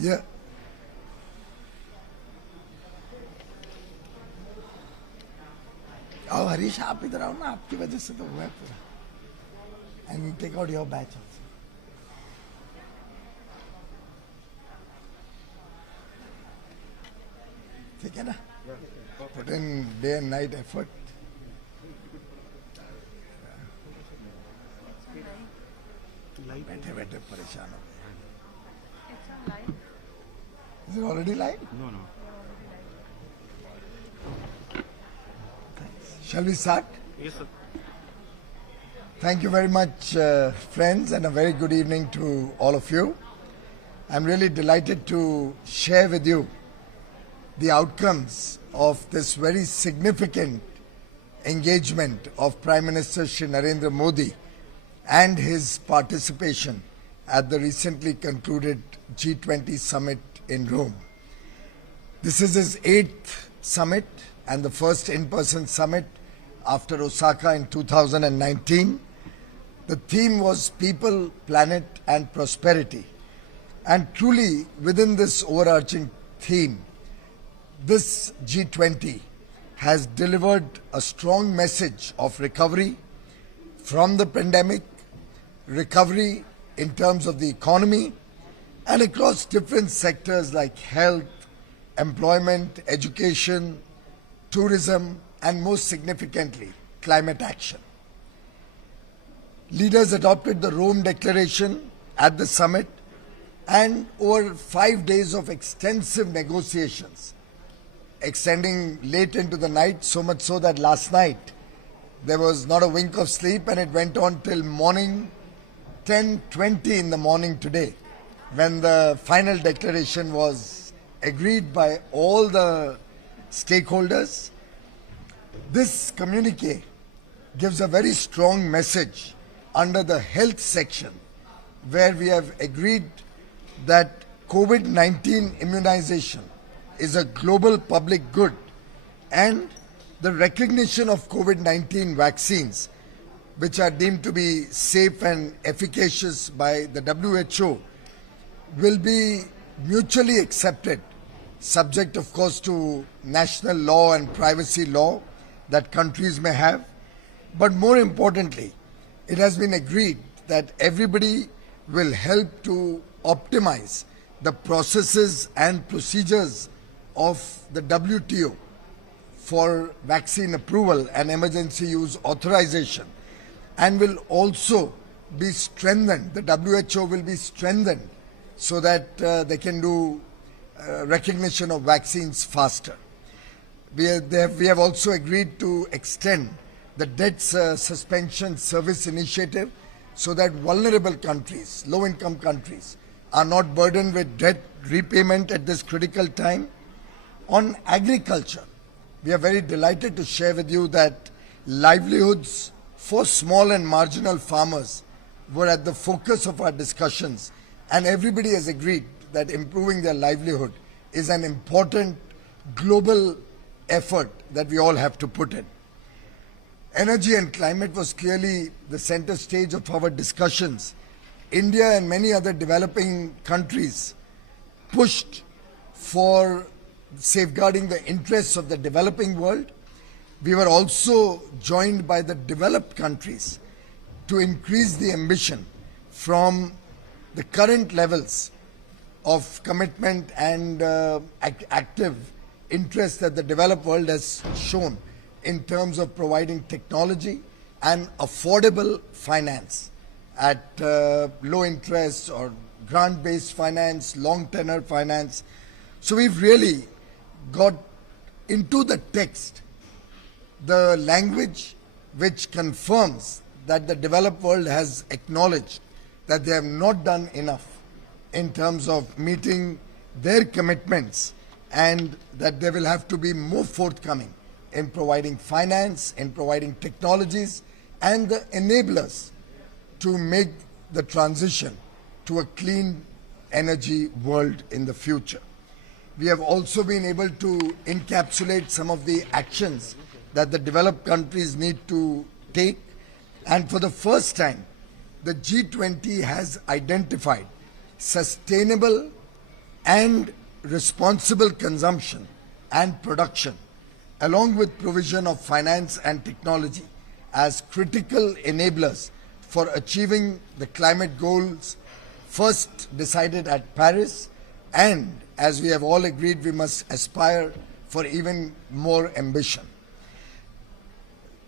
Yeah. आओ हरीश, आप इधर आओ ना, आपकी वजह से तो हुआ है पूरा. And take out your batch also. ठीक है ना? Put in day and night effort. बैठे बैठे परेशान हो गए. Is it already live? No, no. Shall we start? Yes, sir. Thank you very much, friends, and a very good evening to all of you. I'm really delighted to share with you the outcomes of this very significant engagement of Prime Minister Shri Narendra Modi and his participation at the recently concluded G20 summit in Rome. This is his 8th summit and the first in-person summit after Osaka in 2019. The theme was People, Planet and Prosperity. And truly, within this overarching theme, this G20 has delivered a strong message of recovery from the pandemic, recovery in terms of the economy, and across different sectors like health, employment, education, tourism, and most significantly, climate action. Leaders adopted the Rome Declaration at the summit, and over 5 days of extensive negotiations, extending late into the night, so much so that last night there was not a wink of sleep, and it went on till morning 10:20 in the morning today, when the final declaration was agreed by all the stakeholders. This communique gives a very strong message under the health section, where we have agreed that COVID-19 immunization is a global public good, and the recognition of COVID-19 vaccines, which are deemed to be safe and efficacious by the WHO, will be mutually accepted, subject of course to national law and privacy law that countries may have. But more importantly, it has been agreed that everybody will help to optimize the processes and procedures of the WTO for vaccine approval and emergency use authorization, and will also be strengthened. The WHO will be strengthened so that they can do recognition of vaccines faster. We have also agreed to extend the debt suspension service initiative so that vulnerable countries, low-income countries, are not burdened with debt repayment at this critical time. On agriculture, we are very delighted to share with you that livelihoods for small and marginal farmers were at the focus of our discussions, and everybody has agreed that improving their livelihood is an important global effort that we all have to put in. Energy and climate was clearly the center stage of our discussions. India and many other developing countries pushed for safeguarding the interests of the developing world. We were also joined by the developed countries to increase the ambition from the current levels of commitment and active interest that the developed world has shown in terms of providing technology and affordable finance at low interest or grant-based finance, long tenor finance. So we've really got into the text the language which confirms that the developed world has acknowledged that they have not done enough in terms of meeting their commitments, and that they will have to be more forthcoming in providing finance, in providing technologies and the enablers to make the transition to a clean energy world in the future. We have also been able to encapsulate some of the actions that the developed countries need to take, and for the first time, the G20 has identified sustainable and responsible consumption and production, along with provision of finance and technology as critical enablers for achieving the climate goals first decided at Paris, and as we have all agreed, we must aspire for even more ambition.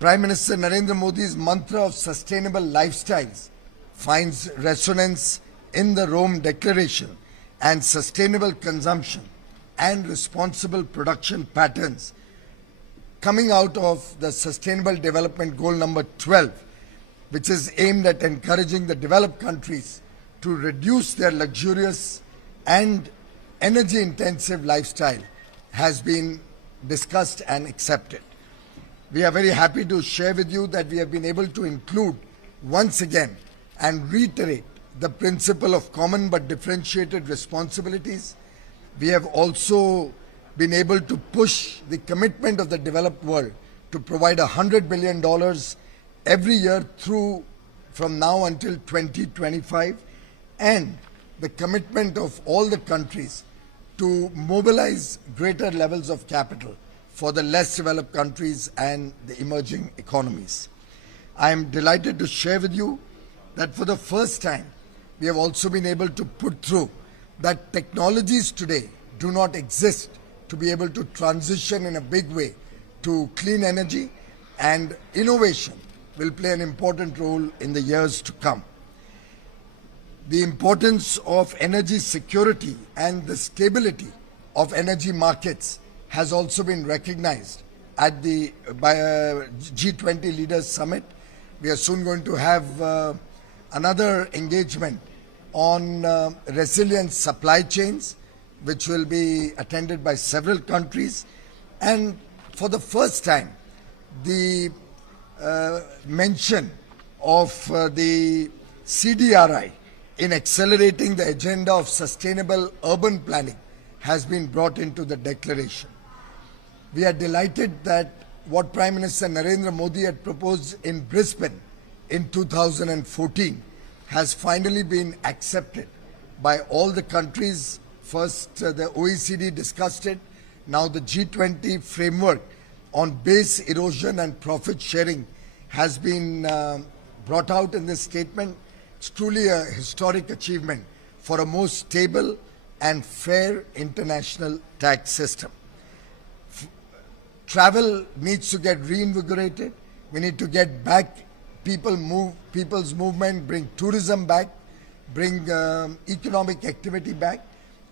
Prime Minister Narendra Modi's mantra of sustainable lifestyles finds resonance in the Rome Declaration, and sustainable consumption and responsible production patterns coming out of the Sustainable Development Goal number 12, which is aimed at encouraging the developed countries to reduce their luxurious and energy intensive lifestyle, has been discussed and accepted. We are very happy to share with you that we have been able to include once again and reiterate the principle of common but differentiated responsibilities. We have also been able to push the commitment of the developed world to provide $100 billion every year through from now until 2025, and the commitment of all the countries to mobilize greater levels of capital for the less developed countries and the emerging economies. I am delighted to share with you that for the first time, we have also been able to put through that technologies today do not exist to be able to transition in a big way to clean energy, and innovation will play an important role in the years to come. The importance of energy security and the stability of energy markets has also been recognized at the G20 Leaders Summit. We are soon going to have another engagement on resilient supply chains, which will be attended by several countries. And for the first time, the mention of the CDRI in accelerating the agenda of sustainable urban planning has been brought into the declaration. We are delighted that what Prime Minister Narendra Modi had proposed in Brisbane in 2014 has finally been accepted by all the countries. First, the OECD discussed it. Now the G20 framework on base erosion and profit sharing has been brought out in this statement. It's truly a historic achievement for a more stable and fair international tax system. Travel needs to get reinvigorated. We need to get back people's movement, bring tourism back, bring economic activity back,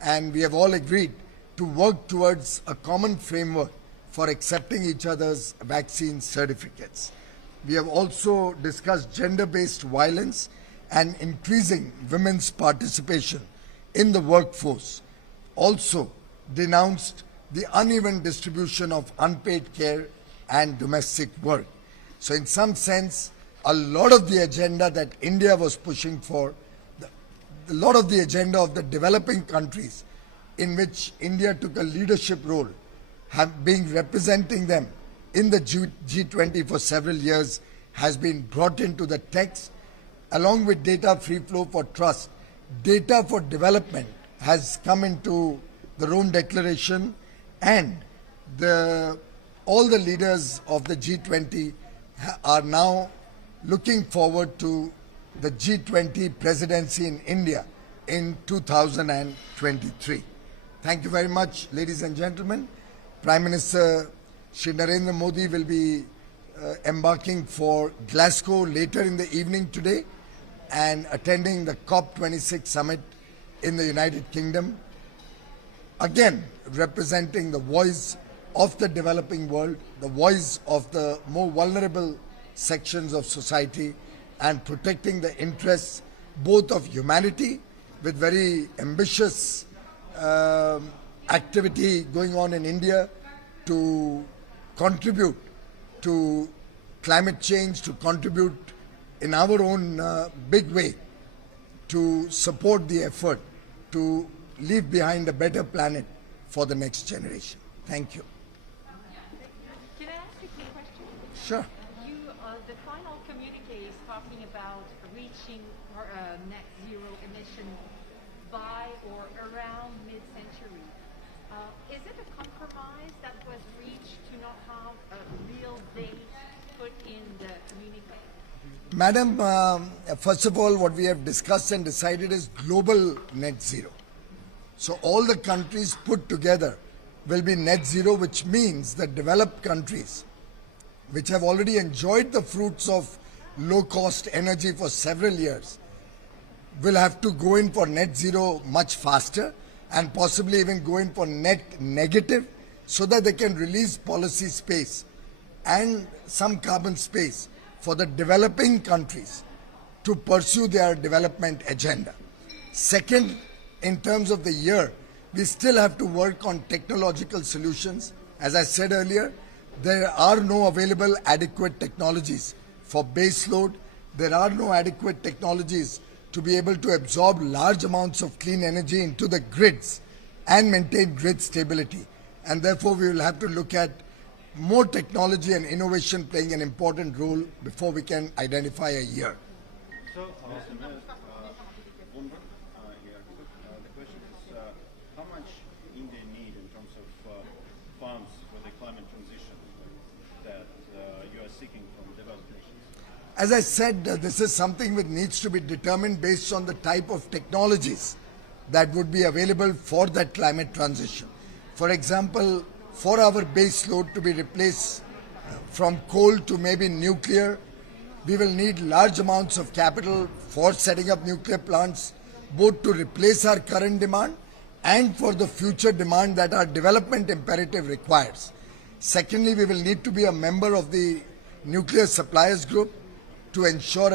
and we have all agreed to work towards a common framework for accepting each other's vaccine certificates. We have also discussed gender-based violence and increasing women's participation in the workforce. Also denounced the uneven distribution of unpaid care and domestic work. So in some sense, a lot of the agenda that India was pushing for, a lot of the agenda of the developing countries in which India took a leadership role, have been representing them in the G20 for several years, has been brought into the text, along with data free flow for trust. Data for development has come into the Rome Declaration, and all the leaders of the G20 are now looking forward to the G20 presidency in India in 2023. Thank you very much, ladies and gentlemen. Prime Minister Shri Narendra Modi will be embarking for Glasgow later in the evening today and attending the COP26 summit in the United Kingdom, again representing the voice of the developing world, the voice of the more vulnerable sections of society, and protecting the interests both of humanity, with very ambitious activity going on in India to contribute to climate change, to contribute in our own big way to support the effort to leave behind a better planet for the next generation. Thank you. Can I ask you a quick question? Sure. The final communique is talking about reaching net zero emission by or around mid Madam, first of all, what we have discussed and decided is global net zero. So all the countries put together will be net zero, which means that developed countries, which have already enjoyed the fruits of low cost energy for several years, will have to go in for net zero much faster and possibly even go in for net negative so that they can release policy space and some carbon space for the developing countries to pursue their development agenda. Second, in terms of the year, we still have to work on technological solutions. As I said earlier, there are no available adequate technologies for base load. There are no adequate technologies to be able to absorb large amounts of clean energy into the grids and maintain grid stability. And therefore, we will have to look at more technology and innovation playing an important role before we can identify a year. So, Mr. Mayor, Bloomberg here. The question is, how much India need in terms of funds for the climate transition that you are seeking from developed nations? As I said, this is something which needs to be determined based on the type of technologies that would be available for that climate transition. For example, for our base load to be replaced from coal to maybe nuclear, we will need large amounts of capital for setting up nuclear plants, both to replace our current demand and for the future demand that our development imperative requires. Secondly, we will need to be a member of the nuclear suppliers group to ensure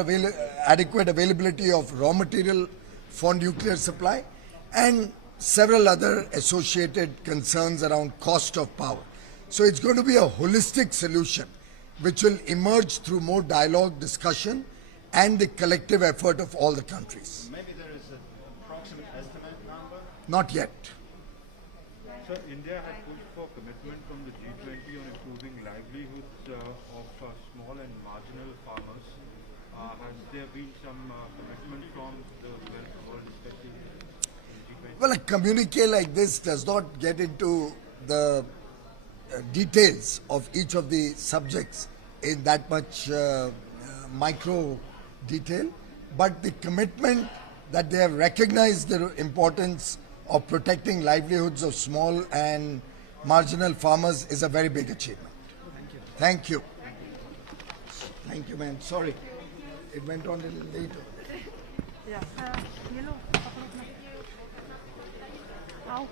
adequate availability of raw material for nuclear supply and several other associated concerns around cost of power. So it's going to be a holistic solution which will emerge through more dialogue, discussion and the collective effort of all the countries. Maybe there is an approximate estimate number? Not yet. Sir, India had pushed for commitment from the G20 on improving livelihoods of small and marginal farmers. Has there been some commitment from the world perspective in G20? Well, a communique like this does not get into the details of each of the subjects in that much micro detail, but the commitment that they have recognized the importance of protecting livelihoods of small and marginal farmers is a very big achievement. Thank you. Thank you, man. Sorry, it went on a little later. Yeah. Yellow. Au.